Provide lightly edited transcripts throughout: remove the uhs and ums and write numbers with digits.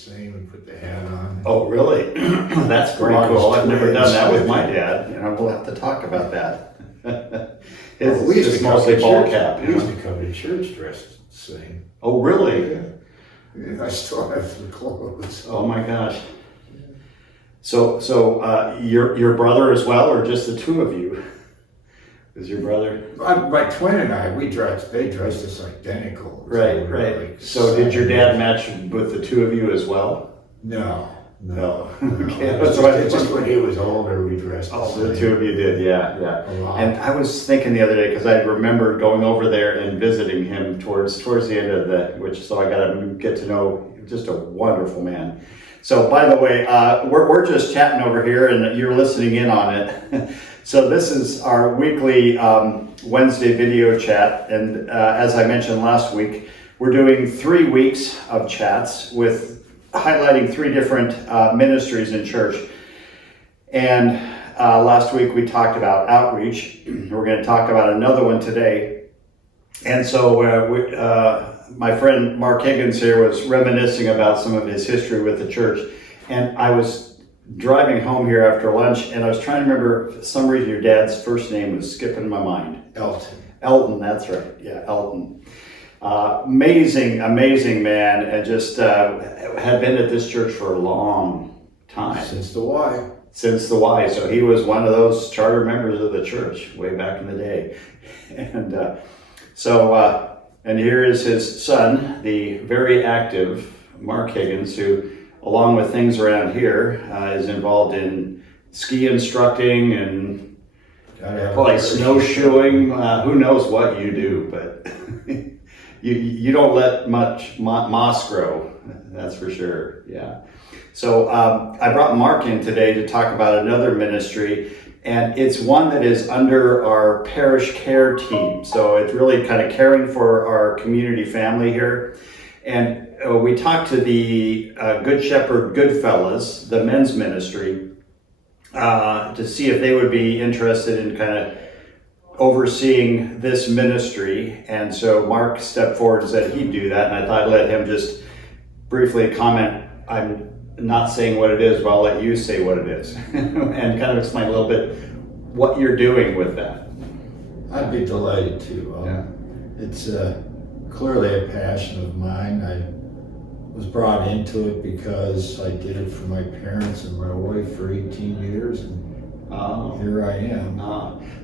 same and put the hat on. Oh, really? That's pretty Well, cool. I've never done that with my twins. dad, and we'll have to talk about that. Well, we used It's to come mostly to ball church- cap. We used to come to church dressed the same. Oh, really? Yeah. I still have the clothes. Oh my gosh. So your brother as well, or just the two of you? Is your brother? My twin and I, they dressed us identical. Right, So we were right. like So did your dad 7 match with the two of you as well? No. No. Okay, It's that's what I just when he was older, we dressed Oh, the the same. two of you did, yeah. A lot. And I was thinking the other day, because I remember going over there and visiting him towards the end of so I got to get to know just a wonderful man. So by the way, we're just chatting over here and you're listening in on it. So this is our weekly Wednesday video chat. And as I mentioned last week, we're doing 3 weeks of chats with highlighting 3 different ministries in church. And last week we talked about outreach. We're going to talk about another one today. And so my friend Mark Higgins here was reminiscing about some of his history with the church. And I was driving home here after lunch and I was trying to remember, for some reason your dad's first name was skipping my mind. Elton, that's right. Yeah, Elton. Amazing man, and just had been at this church for a long time. Since the Y. Since the Y. So he was one of those charter members of the church way back in the day. And and here is his son, the very active Mark Higgins, who, along with things around here, is involved in ski instructing and probably snowshoeing. Who knows what you do, but you don't let much moss grow, that's for sure. Yeah. So I brought Mark in today to talk about another ministry, and it's one that is under our parish care team. So it's really kind of caring for our community family here. And we talked to the Good Shepherd Goodfellas, the men's ministry, to see if they would be interested in kind of overseeing this ministry. And so Mark stepped forward and said he'd do that. And I thought I'd let him just briefly comment. I'm not saying what it is, but I'll let you say what it is and kind of explain a little bit what you're doing with that. I'd be delighted to. It's clearly a passion of mine. I was brought into it because I did it for my parents and my wife for 18 years, and here I am.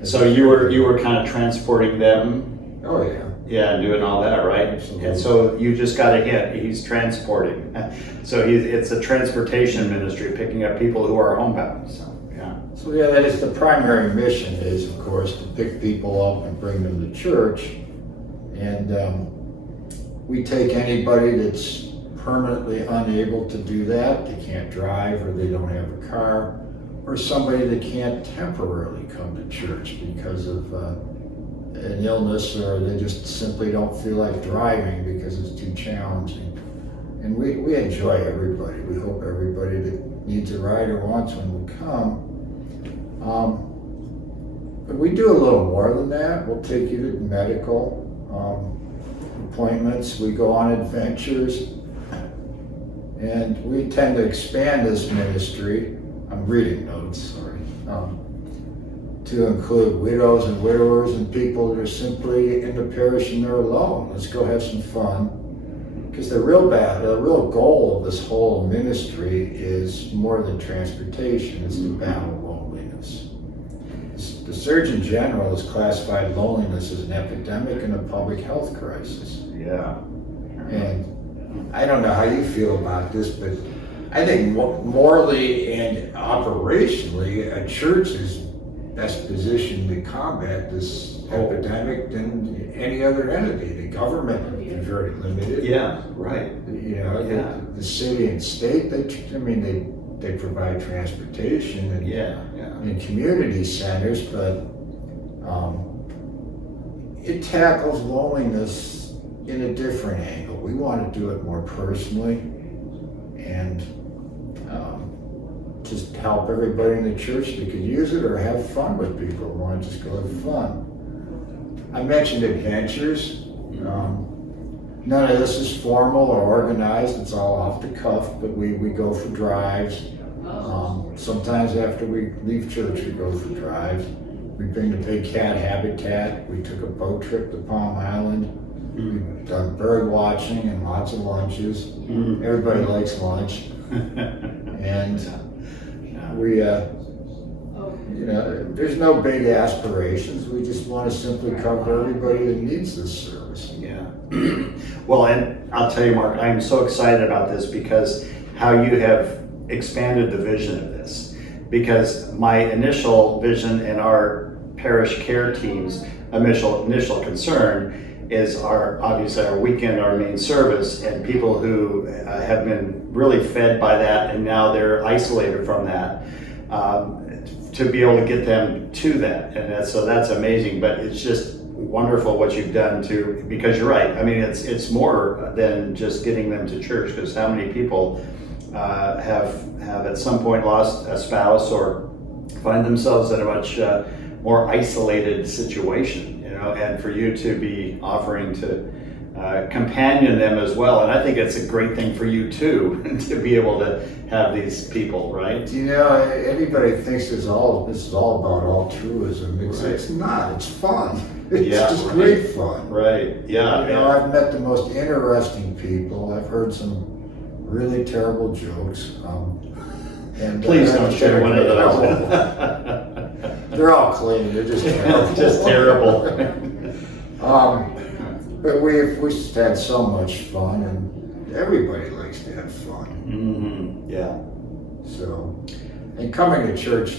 So you were kind of transporting them. Oh yeah. Yeah, and doing all that, right? Absolutely. And so you just got a hint. He's transporting. So it's a transportation ministry, picking up people who are homebound. So yeah. So yeah, that is the primary mission. Is of course to pick people up and bring them to church, and we take anybody that's permanently unable to do that. They can't drive, or they don't have a car, or somebody that can't temporarily come to church because of an illness, or they just simply don't feel like driving because it's too challenging. And we enjoy everybody. We hope everybody that needs a ride or wants one will come. But we do a little more than that. We'll take you to medical appointments. We go on adventures. And we tend to expand this ministry. I'm reading notes, sorry. To include widows and widowers and people that are simply in the parish and they're alone. Let's go have some fun. Because the real goal of this whole ministry is more than transportation. It's to battle loneliness. The Surgeon General has classified loneliness as an epidemic and a public health crisis. Yeah. And I don't know how you feel about this, but I think morally and operationally, a church is best positioned to combat this epidemic than any other entity. The government is very limited. Yeah, right. You know, Yeah. the city and state, they provide transportation and in community centers, but it tackles loneliness in a different angle. We want to do it more personally and just help everybody in the church that could use it, or have fun with people who want to just go have fun. I mentioned adventures. None of this is formal or organized, it's all off the cuff, but we go for drives. Sometimes after we leave church, we go for drives. We bring the big cat habitat. We took a boat trip to Palm Island. We've done bird watching and lots of lunches. Everybody likes lunch. And we, there's no big aspirations. We just want to simply cover everybody that needs this service. Yeah. Well, and I'll tell you, Mark, I am so excited about this because how you have expanded the vision of this. Because my initial vision and our parish care team's initial concern is obviously our weekend, our main service, and people who have been really fed by that and now they're isolated from that. To be able to get them to that, and so that's amazing. But it's just wonderful what you've done because you're right. I mean, it's more than just getting them to church. Because how many people have at some point lost a spouse or find themselves in a much more isolated situation, and for you to be offering to companion them as well. And I think it's a great thing for you too, to be able to have these people, right? Anybody thinks this is all about altruism. It's not, it's fun. It's just great fun. Right, yeah. I've met the most interesting people. I've heard some really terrible jokes. And please don't share one of those. They're all clean. They're just terrible. Just terrible. But we've just had so much fun, and everybody likes to have fun. Mm-hmm. Yeah. So, and coming to church,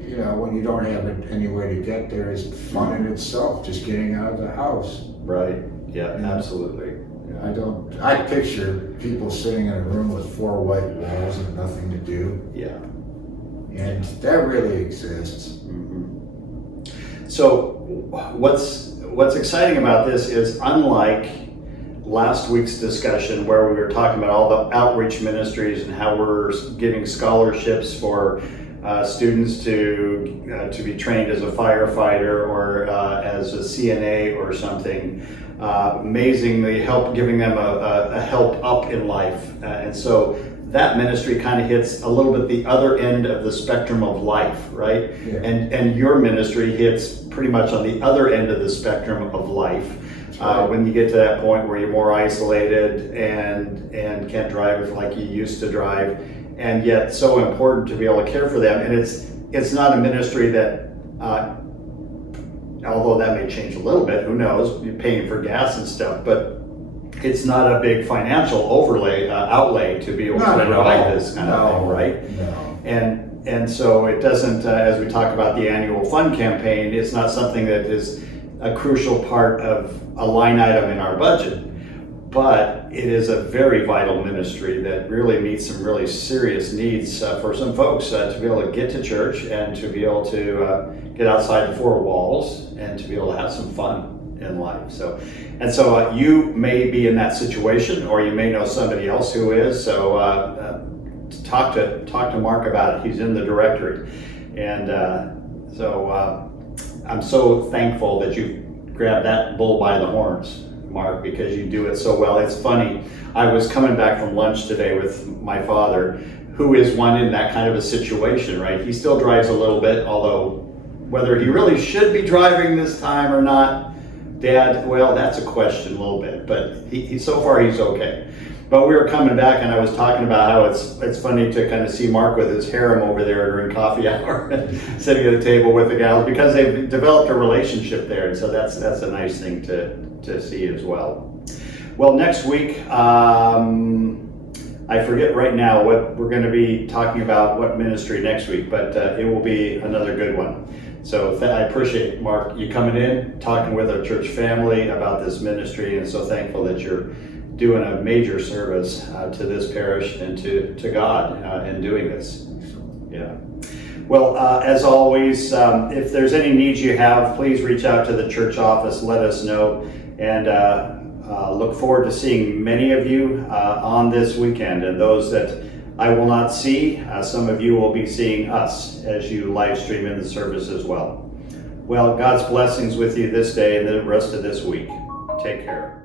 when you don't have any way to get there, is fun in itself. Just getting out of the house. Right. Yeah. Absolutely. I picture people sitting in a room with 4 white walls and nothing to do. Yeah. And that really exists. Mm-hmm. So what's exciting about this is, unlike last week's discussion where we were talking about all the outreach ministries and how we're giving scholarships for students to be trained as a firefighter or as a CNA or something, amazingly giving them a help up in life. And so that ministry kind of hits a little bit the other end of the spectrum of life, right? Yeah. And your ministry hits pretty much on the other end of the spectrum of life. Right. When you get to that point where you're more isolated and can't drive like you used to drive, and yet so important to be able to care for them. And it's not a ministry that, although that may change a little bit, who knows, you're paying for gas and stuff, but it's not a big financial outlay to be able to provide this kind of thing, right? No. And so it doesn't, as we talk about the annual fund campaign, it's not something that is a crucial part of a line item in our budget, but it is a very vital ministry that really meets some really serious needs for some folks to be able to get to church and to be able to get outside the 4 walls and to be able to have some fun in life. So you may be in that situation, or you may know somebody else who is. So talk to Mark about it. He's in the directory, and I'm so thankful that you grabbed that bull by the horns, Mark, because you do it so well. It's funny. I was coming back from lunch today with my father, who is one in that kind of a situation, right? He still drives a little bit, although whether he really should be driving this time or not, Dad, well, that's a question a little bit, but he so far he's okay. But we were coming back and I was talking about how it's funny to kind of see Mark with his harem over there during coffee hour, sitting at the table with the gals, because they've developed a relationship there. And so that's a nice thing to see as well. Well, next week, I forget right now what we're going to be talking about, what ministry next week, but it will be another good one. So I appreciate, Mark, you coming in, talking with our church family about this ministry, and so thankful that you're doing a major service to this parish and to God in doing this. Yeah. Well, as always, if there's any needs you have, please reach out to the church office, let us know, and look forward to seeing many of you on this weekend. And those that I will not see, some of you will be seeing us as you live stream in the service as well. Well, God's blessings with you this day and the rest of this week. Take care.